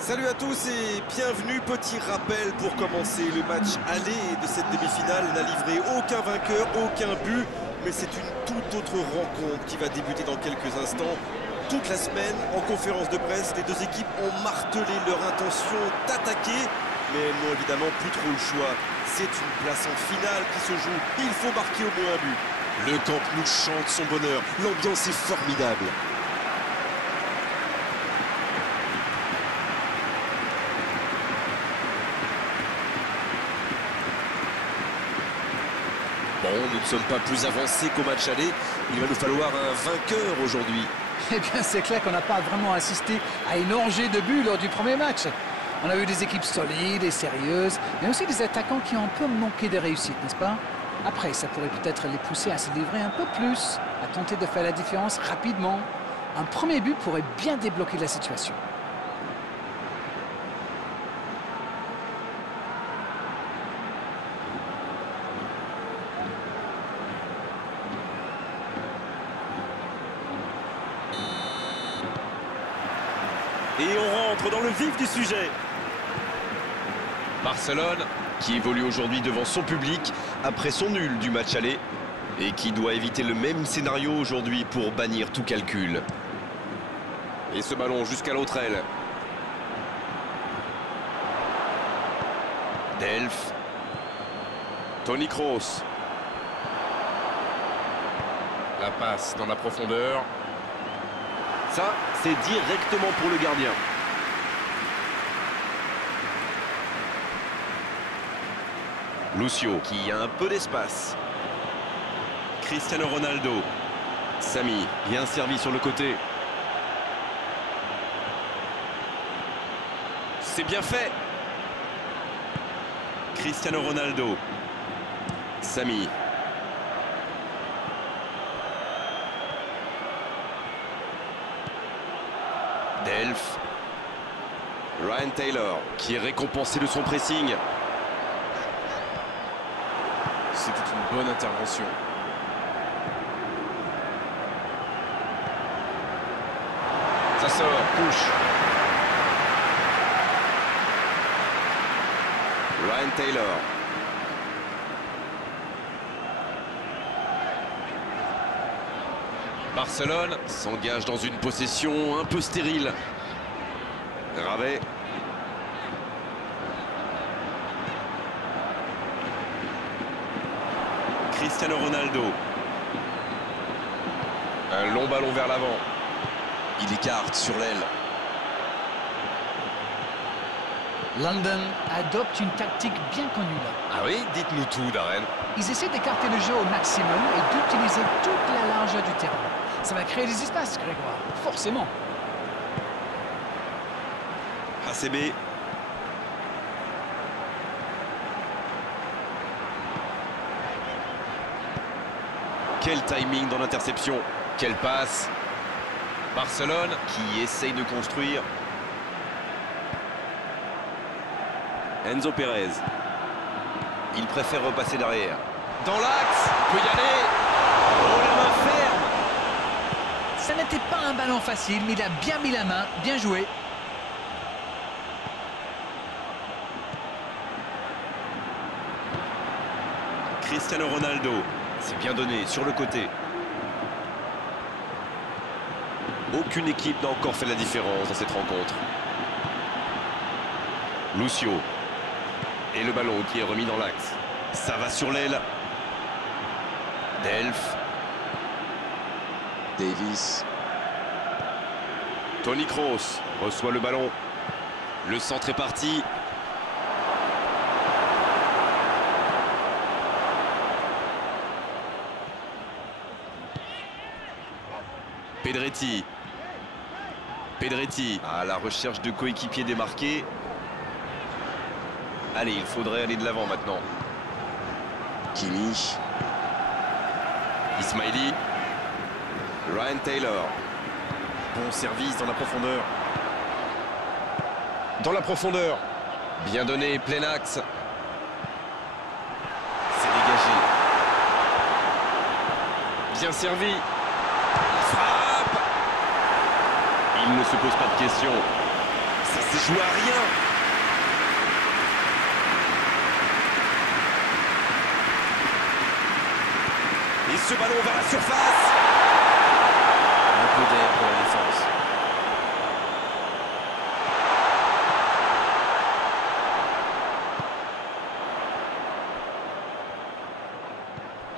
Salut à tous et bienvenue. Petit rappel pour commencer le match aller de cette demi-finale. N'a livré aucun vainqueur, aucun but, mais c'est une toute autre rencontre qui va débuter dans quelques instants. Toute la semaine, en conférence de presse, les deux équipes ont martelé leur intention d'attaquer, mais elles n'ont évidemment plus trop le choix. C'est une place en finale qui se joue. Il faut marquer au moins un but. Le Camp Nou chante son bonheur. L'ambiance est formidable. Bon, nous ne sommes pas plus avancés qu'au match aller. Il va nous falloir un vainqueur aujourd'hui. Eh bien, c'est clair qu'on n'a pas vraiment assisté à une orgie de buts lors du premier match. On a vu des équipes solides et sérieuses, mais aussi des attaquants qui ont un peu manqué de réussite, n'est-ce pas? Après, ça pourrait peut-être les pousser à se livrer un peu plus, à tenter de faire la différence rapidement. Un premier but pourrait bien débloquer la situation. Et on rentre dans le vif du sujet. Barcelone, qui évolue aujourd'hui devant son public après son nul du match aller et qui doit éviter le même scénario aujourd'hui pour bannir tout calcul. Et ce ballon jusqu'à l'autre aile. Delph. Toni Kroos. La passe dans la profondeur. Ça, c'est directement pour le gardien. Lucio, qui a un peu d'espace. Cristiano Ronaldo. Sami, bien servi sur le côté. C'est bien fait. Cristiano Ronaldo. Sami. Delph. Ryan Taylor, qui est récompensé de son pressing. C'était une bonne intervention. Ça sort, touche. Ryan Taylor. Barcelone S'engage dans une possession un peu stérile. Ravet. Cristiano Ronaldo. un long ballon vers l'avant. Il écarte sur l'aile. London adopte une tactique bien connue là. Ah oui, dites-nous tout, Darren. Ils essaient d'écarter le jeu au maximum et d'utiliser toute la largeur du terrain. Ça va créer des espaces, Grégoire, forcément. ACB. Quel timing dans l'interception. Quelle passe. Barcelone Qui essaye de construire. Enzo Pérez. Il préfère repasser derrière. dans l'axe, il peut y aller. Oh, la main ferme. Ça n'était pas un ballon facile, mais il a bien mis la main, bien joué. Cristiano Ronaldo. C'est bien donné sur le côté. Aucune équipe n'a encore fait la différence dans cette rencontre. Lucio. Et le ballon qui est remis dans l'axe. Ça va sur l'aile. Delph. Davis. Toni Kroos reçoit le ballon. Le centre est parti. Pedretti. Pedretti à la recherche de coéquipiers démarqués. Allez, il faudrait aller de l'avant maintenant. Kimi. Ismaili. Ryan Taylor. Bon service dans la profondeur. Dans la profondeur. Bien donné, plein axe. C'est dégagé. Bien servi. Il frappe. Il ne se pose pas de questions. Ça s'est C'est joué à rien. Et ce ballon vers la surface. Un peu d'air pour la défense.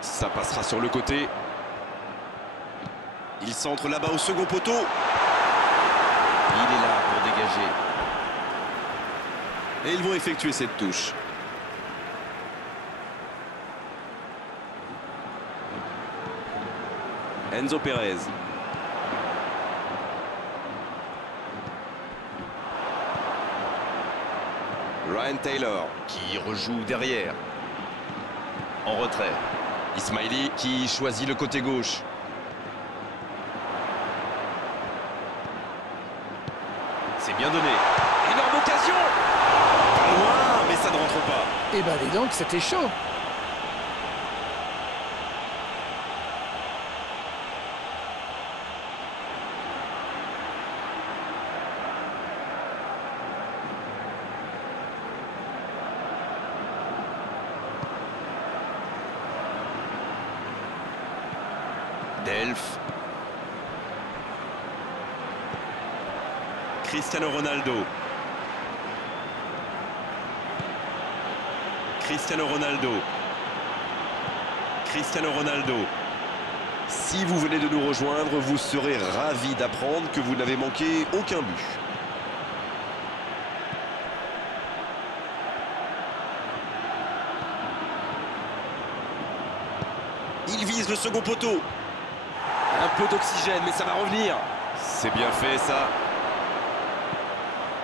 Ça passera sur le côté. Il centre là-bas au second poteau. Il est là pour dégager. Et ils vont effectuer cette touche. Enzo Pérez. Ryan Taylor. Qui rejoue derrière. En retrait. Ismaili. Qui choisit le côté gauche. C'est bien donné. Énorme occasion. Pas loin, mais ça ne rentre pas. Eh ben, dis donc, c'était chaud. Delph. Cristiano Ronaldo. Cristiano Ronaldo. Cristiano Ronaldo. Si vous venez de nous rejoindre, vous serez ravis d'apprendre que vous n'avez manqué aucun but. Il vise le second poteau. Un peu d'oxygène, mais ça va revenir. C'est bien fait, ça.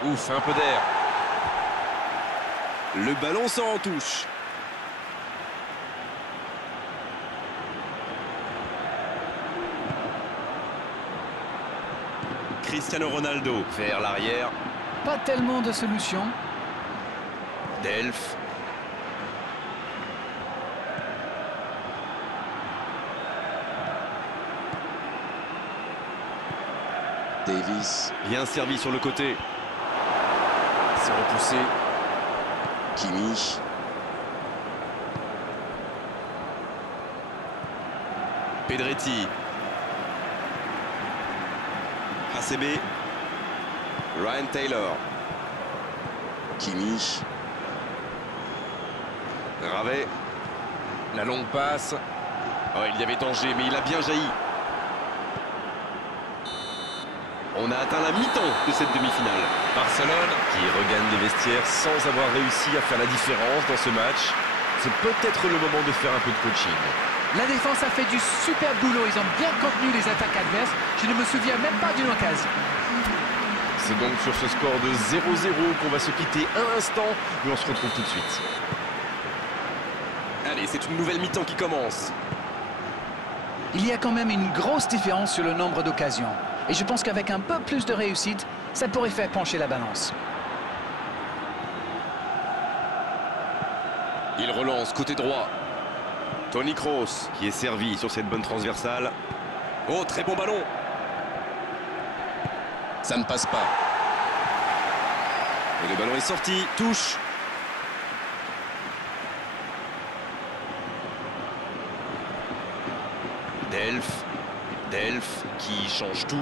Ouf, un peu d'air. Le ballon sort en touche. Cristiano Ronaldo. Vers l'arrière. Pas tellement de solutions. Delph. Davis. Bien servi sur le côté. C'est repoussé. Kimi. Pedretti. ACB. Ryan Taylor. Kimi. Ravet. La longue passe. Oh, il y avait danger, mais il a bien jailli. On a atteint la mi-temps de cette demi-finale. Barcelone qui regagne les vestiaires sans avoir réussi à faire la différence dans ce match. C'est peut-être le moment de faire un peu de coaching. La défense a fait du super boulot. Ils ont bien contenu les attaques adverses. Je ne me souviens même pas d'une occasion. C'est donc sur ce score de 0-0 qu'on va se quitter un instant, mais on se retrouve tout de suite. Allez, c'est une nouvelle mi-temps qui commence. Il y a quand même une grosse différence sur le nombre d'occasions. Et je pense qu'avec un peu plus de réussite, ça pourrait faire pencher la balance. Il relance côté droit. Toni Kroos qui est servi sur cette bonne transversale. Oh, très bon ballon. Ça ne passe pas. Et le ballon est sorti. Touche. Delph qui change tout.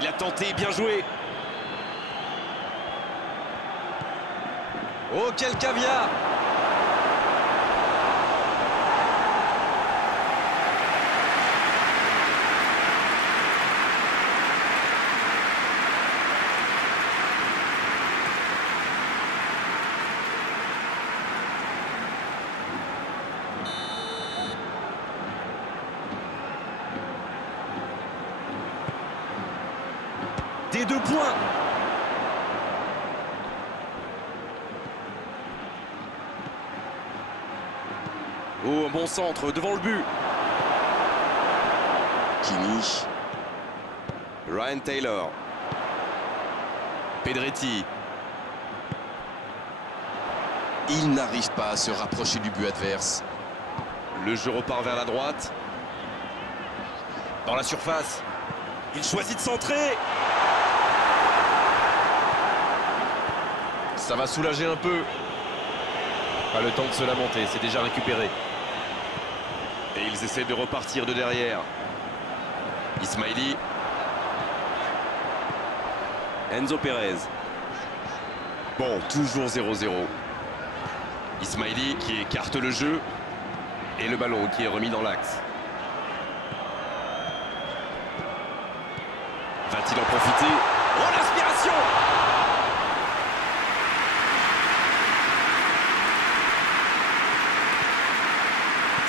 Il a tenté, bien joué. Oh, quel caviar! Des 2 points. Oh, un bon centre devant le but. Kimi. Ryan Taylor. Pedretti. Il n'arrive pas à se rapprocher du but adverse. Le jeu repart vers la droite. Dans la surface. Il choisit de centrer. Ça va soulager un peu. Pas le temps de se lamenter, c'est déjà récupéré. Et ils essaient de repartir de derrière. Ismaili. Enzo Pérez. Bon, toujours 0-0. Ismaili qui écarte le jeu. Et le ballon qui est remis dans l'axe. Va-t-il en profiter? Oh, l'inspiration!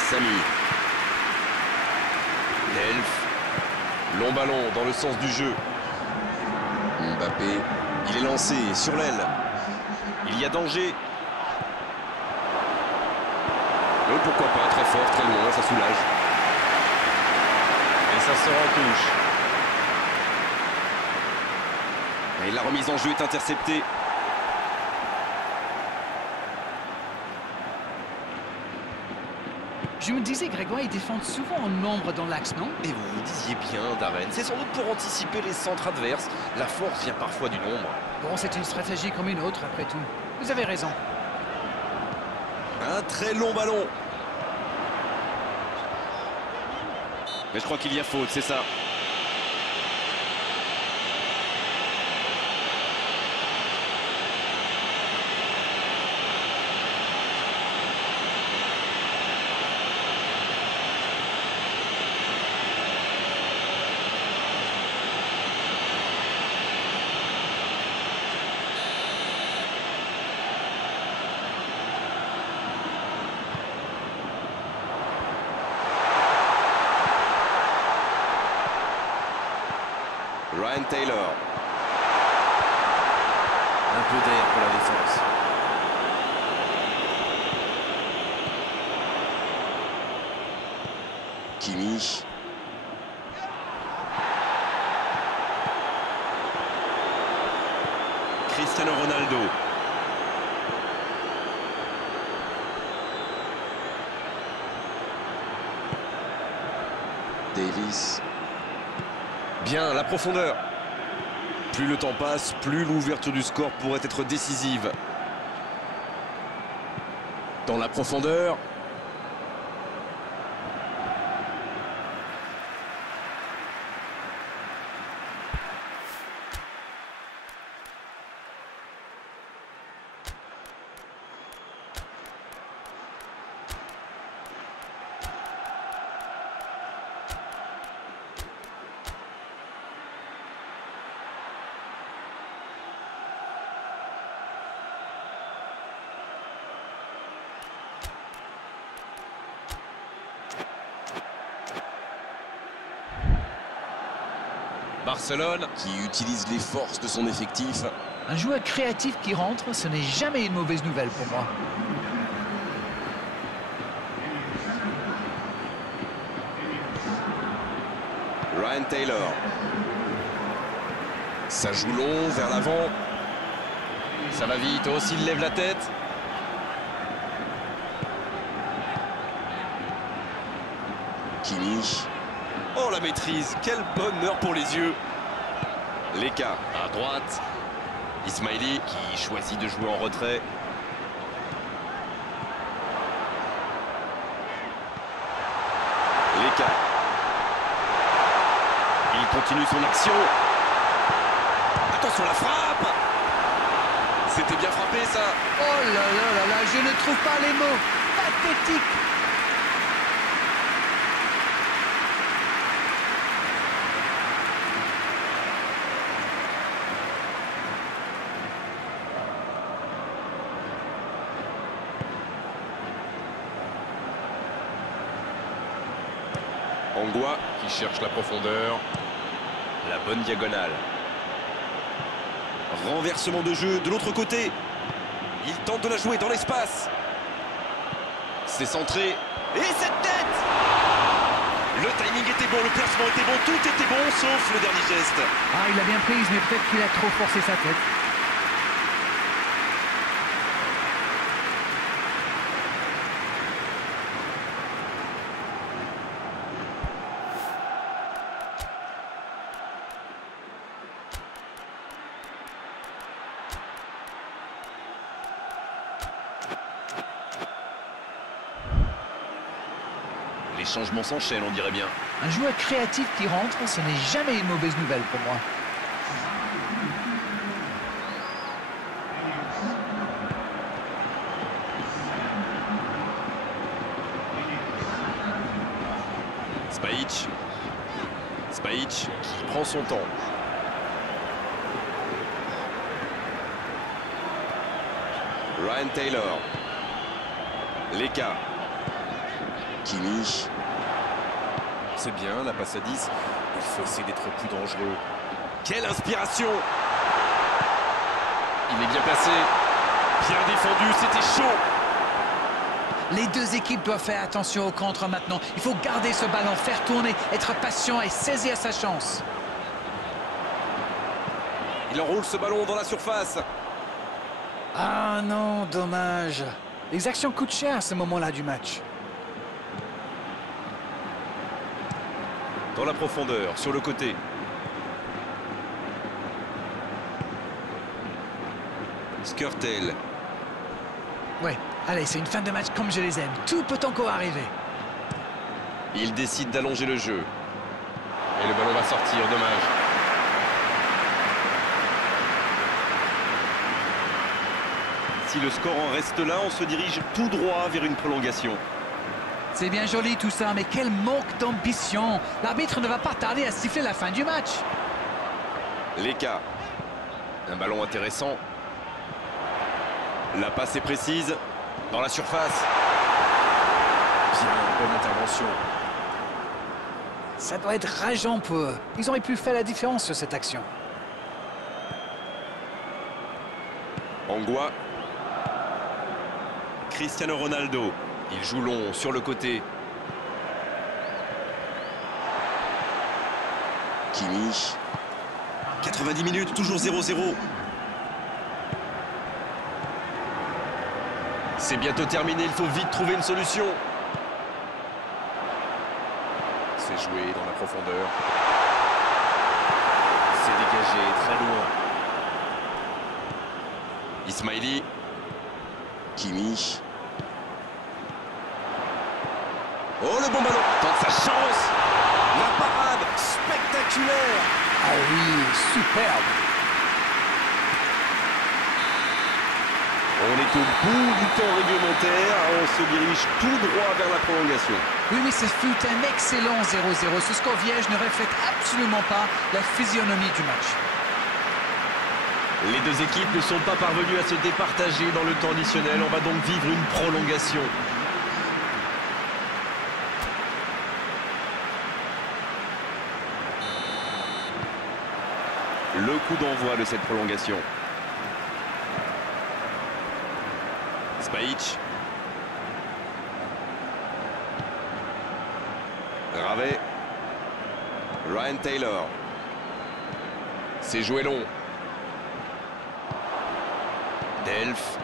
Samy. Delph. Long ballon dans le sens du jeu. Mbappé, il est lancé sur l'aile. Il y a danger. Pourquoi pas, très fort, très loin, ça soulage. Et ça sort en touche. Et la remise en jeu est interceptée. Je me disais, Grégoire, ils défendent souvent en nombre dans l'axe, non? Et vous vous disiez bien, Darren, c'est sans doute pour anticiper les centres adverses. La force vient parfois du nombre. Bon, c'est une stratégie comme une autre, après tout. Vous avez raison. Un très long ballon. Mais je crois qu'il y a faute, c'est ça. Ryan Taylor. Un peu d'air pour la défense. Kimi. Cristiano Ronaldo. Davis. Bien, la profondeur. Plus le temps passe, plus l'ouverture du score pourrait être décisive. Dans la profondeur. Barcelone. Qui utilise les forces de son effectif. Un joueur créatif qui rentre, ce n'est jamais une mauvaise nouvelle pour moi. Ryan Taylor. Ça joue long vers l'avant. Ça va vite, aussi il lève la tête. Kimi. Oh, la maîtrise, quel bonheur pour les yeux. Leka À droite. Ismaili qui choisit de jouer en retrait. Leka. Il continue son action. Attention la frappe. C'était bien frappé ça. Oh là là là là, je ne trouve pas les mots. Pathétique. Angua qui cherche la profondeur. La bonne diagonale. Renversement de jeu de l'autre côté. Il tente de la jouer dans l'espace. C'est centré. Et cette tête. Le timing était bon, le placement était bon, tout était bon sauf le dernier geste. Ah, il a bien prise, mais peut-être qu'il a trop forcé sa tête. changements s'enchaînent, on dirait bien. Un joueur créatif qui rentre, ce n'est jamais une mauvaise nouvelle pour moi. Spajic qui prend son temps. Ryan Taylor. Leka. Kimi. C'est bien, la passe à 10. Il faut essayer d'être plus dangereux. Quelle inspiration! Il est bien placé. Bien défendu, c'était chaud. Les deux équipes doivent faire attention au contre maintenant. Il faut garder ce ballon, faire tourner, être patient et saisir sa chance. Il enroule ce ballon dans la surface. Ah non, dommage. Les actions coûtent cher à ce moment-là du match. Dans la profondeur, sur le côté. Skrtel. Ouais, allez, c'est une fin de match comme je les aime. Tout peut encore arriver. Il décide d'allonger le jeu. Et le ballon va sortir, dommage. Si le score en reste là, on se dirige tout droit vers une prolongation. C'est bien joli tout ça, mais quel manque d'ambition. L'arbitre ne va pas tarder à siffler la fin du match. Leka. Un ballon intéressant. La passe est précise. Dans la surface. Bien, bonne intervention. Ça doit être rageant pour eux. Ils auraient pu faire la différence sur cette action. Angua. Cristiano Ronaldo. Il joue long sur le côté. Kimi. 90 minutes, toujours 0-0. C'est bientôt terminé, il faut vite trouver une solution. C'est joué dans la profondeur. C'est dégagé très loin. Ismaili. Kimi. Oh, le bon ballon. Tente sa chance. La parade spectaculaire. Ah oui, superbe. On est au bout du temps réglementaire. On se dirige tout droit vers la prolongation. Oui, mais ce fut un excellent 0-0. Ce score vierge ne reflète absolument pas la physionomie du match. Les deux équipes ne sont pas parvenues à se départager dans le temps additionnel. On va donc vivre une prolongation. Le coup d'envoi de cette prolongation. Spajic. Ravet. Ryan Taylor. C'est joué long. Delph.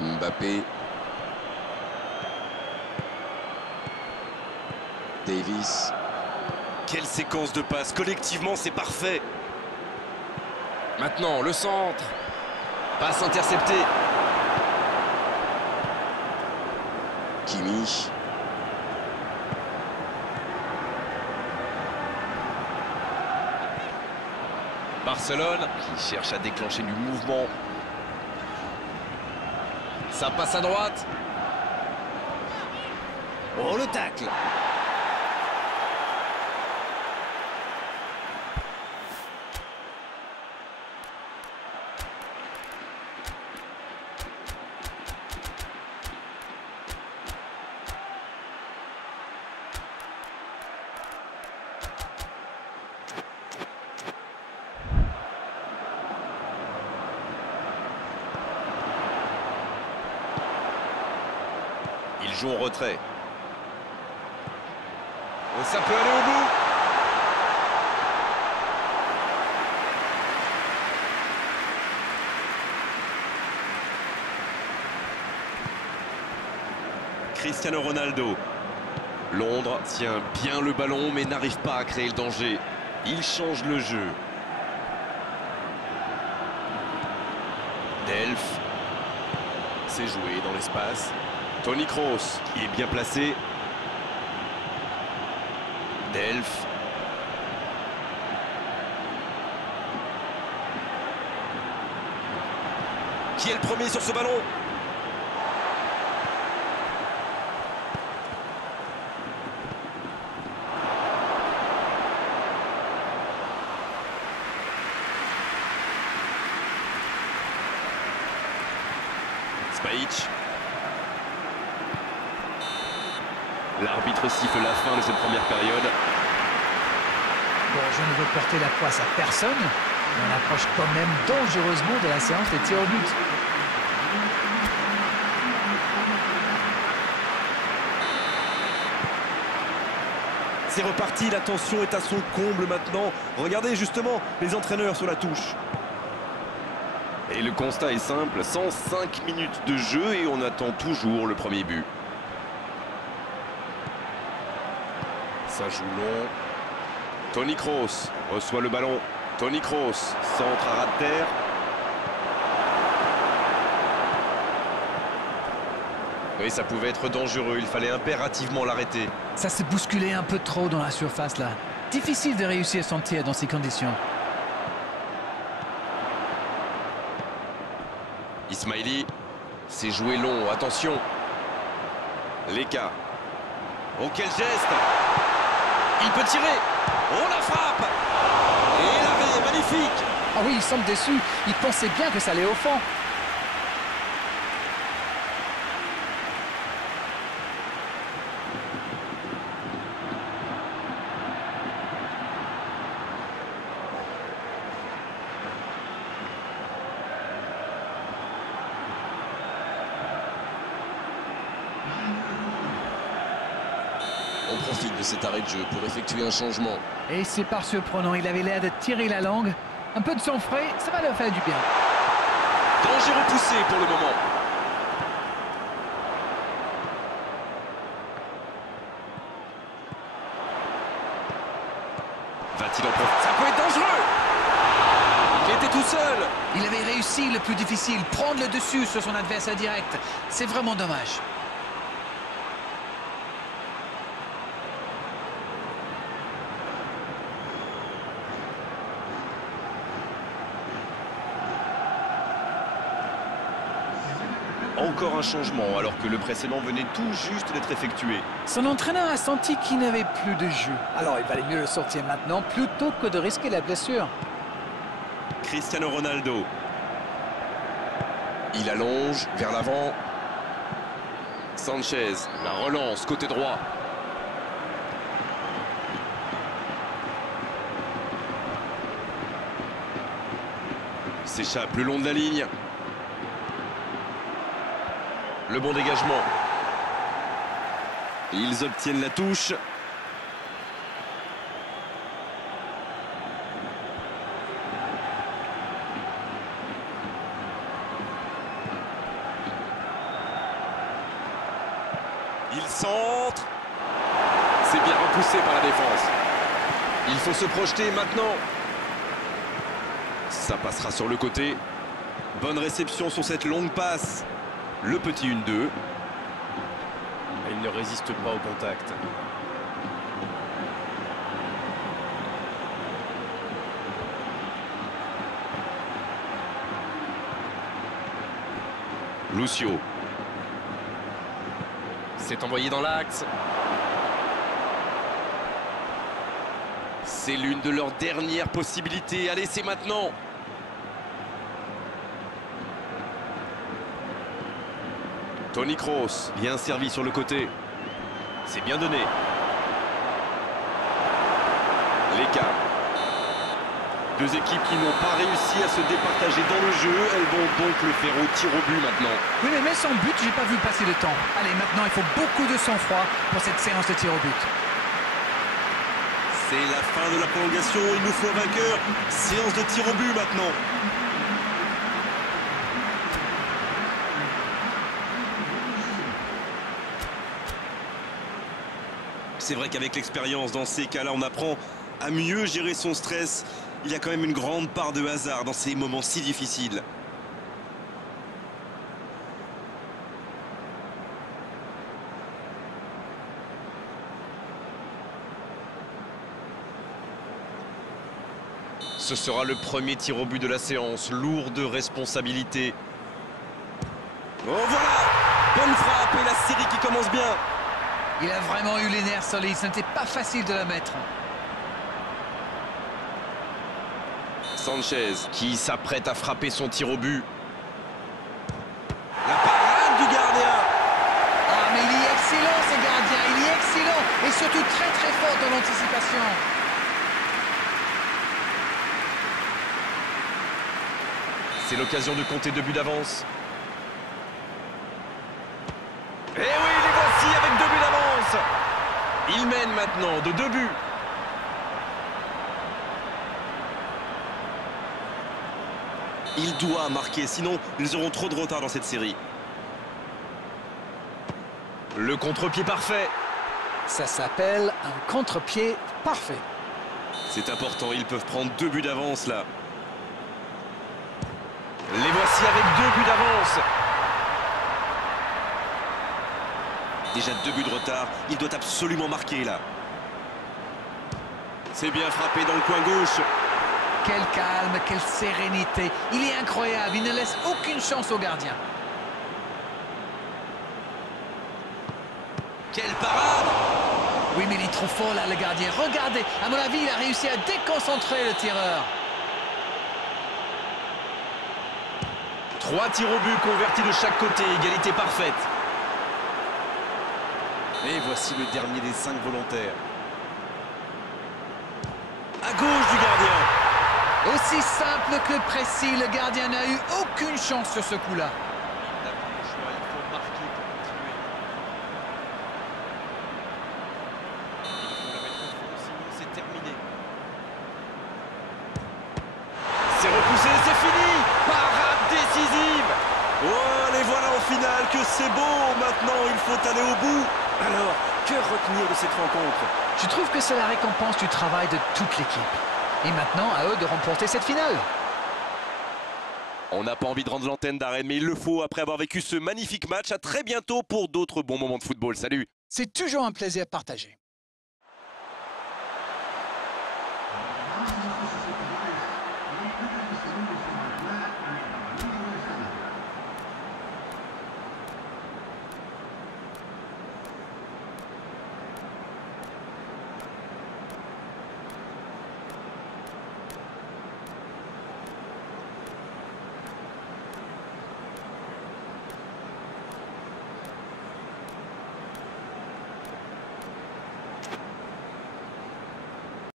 Mbappé. Davis. Quelle séquence de passes. Collectivement, c'est parfait. Maintenant, le centre. Passe interceptée. Kimi. Barcelone qui cherche à déclencher du mouvement. Ça passe à droite. Oh, le tacle. Il joue en retrait. Ça peut aller au bout. Cristiano Ronaldo. Londres tient bien le ballon mais n'arrive pas à créer le danger. Il change le jeu. Delph. C'est joué dans l'espace. Toni Kroos, il est bien placé. Delph. Qui est le premier sur ce ballon? Spajic. L'arbitre siffle la fin de cette première période. Bon, je ne veux porter la poisse à personne, mais on approche quand même dangereusement de la séance des tirs au but. C'est reparti, la tension est à son comble maintenant. Regardez justement les entraîneurs sur la touche. Et le constat est simple, 105 minutes de jeu et on attend toujours le premier but. Ça joue long. Toni Kroos reçoit le ballon. Toni Kroos, centre à ras de terre. Oui, ça pouvait être dangereux, il fallait impérativement l'arrêter. Ça s'est bousculé un peu trop dans la surface là. Difficile de réussir son tir dans ces conditions. Ismaili, c'est joué long, attention. Leka. Oh, quel geste! Il peut tirer! Oh, la frappe! Et l'arrêt, magnifique! Ah oui, il semble déçu. Il pensait bien que ça allait au fond. On profite de cet arrêt de jeu pour effectuer un changement. Et c'est pas surprenant, il avait l'air de tirer la langue. Un peu de sang frais, ça va leur faire du bien. Danger repoussé pour le moment. Va-t-il en profiter? Ça peut être dangereux! Il était tout seul! Il avait réussi le plus difficile, prendre le dessus sur son adversaire direct. C'est vraiment dommage. Encore un changement alors que le précédent venait tout juste d'être effectué. Son entraîneur a senti qu'il n'avait plus de jus. Alors il valait mieux le sortir maintenant plutôt que de risquer la blessure. Cristiano Ronaldo. Il allonge vers l'avant. Sanchez, la relance côté droit. S'échappe le long de la ligne. Le bon dégagement. Ils obtiennent la touche. Il centre. C'est bien repoussé par la défense. Il faut se projeter maintenant. Ça passera sur le côté. Bonne réception sur cette longue passe. Le petit 1-2. Il ne résiste pas au contact. Lucio. C'est envoyé dans l'axe. C'est l'une de leurs dernières possibilités. Allez, c'est maintenant. Toni Kroos, bien servi sur le côté. C'est bien donné. Leka. Deux équipes qui n'ont pas réussi à se départager dans le jeu. Elles vont donc le faire au tir au but maintenant. Oui, mais sans but, j'ai pas vu passer le temps. Allez, maintenant, il faut beaucoup de sang-froid pour cette séance de tir au but. C'est la fin de la prolongation. Il nous faut un vainqueur. Séance de tir au but maintenant. C'est vrai qu'avec l'expérience, dans ces cas-là, on apprend à mieux gérer son stress. Il y a quand même une grande part de hasard dans ces moments si difficiles. Ce sera le premier tir au but de la séance. Lourde responsabilité. Oh voilà, bonne frappe et la série qui commence bien. Il a vraiment eu les nerfs solides, ce n'était pas facile de la mettre. Sanchez qui s'apprête à frapper son tir au but. La parade du gardien. Ah mais il est excellent ce gardien, il est excellent et surtout très très fort dans l'anticipation. C'est l'occasion de compter 2 buts d'avance. Et oui, les voici avec 2 buts d'avance. Il mène maintenant de 2 buts. Il doit marquer, sinon ils auront trop de retard dans cette série. Le contre-pied parfait. Ça s'appelle un contre-pied parfait. C'est important, ils peuvent prendre 2 buts d'avance là. Les voici avec 2 buts d'avance. Déjà 2 buts de retard, il doit absolument marquer là. C'est bien frappé dans le coin gauche. Quel calme, quelle sérénité. Il est incroyable, il ne laisse aucune chance au gardien. Quelle parade! Oui, mais il est trop fort là, le gardien. Regardez, à mon avis, il a réussi à déconcentrer le tireur. 3 tirs au but convertis de chaque côté, égalité parfaite. Et voici le dernier des 5 volontaires. À gauche du gardien. Aussi simple que précis, le gardien n'a eu aucune chance sur ce coup-là. Il n'a plus le choix, il faut marquer pour continuer. Il faut la mettre au fond, sinon c'est terminé. C'est repoussé, c'est fini. Parade décisive. Oh, les voilà en finale, que c'est beau. Maintenant, il faut aller au bout. Alors, que retenir de cette rencontre? Je trouve que c'est la récompense du travail de toute l'équipe. Et maintenant, à eux de remporter cette finale. On n'a pas envie de rendre l'antenne d'arène, mais il le faut après avoir vécu ce magnifique match. À très bientôt pour d'autres bons moments de football. Salut! C'est toujours un plaisir partagé.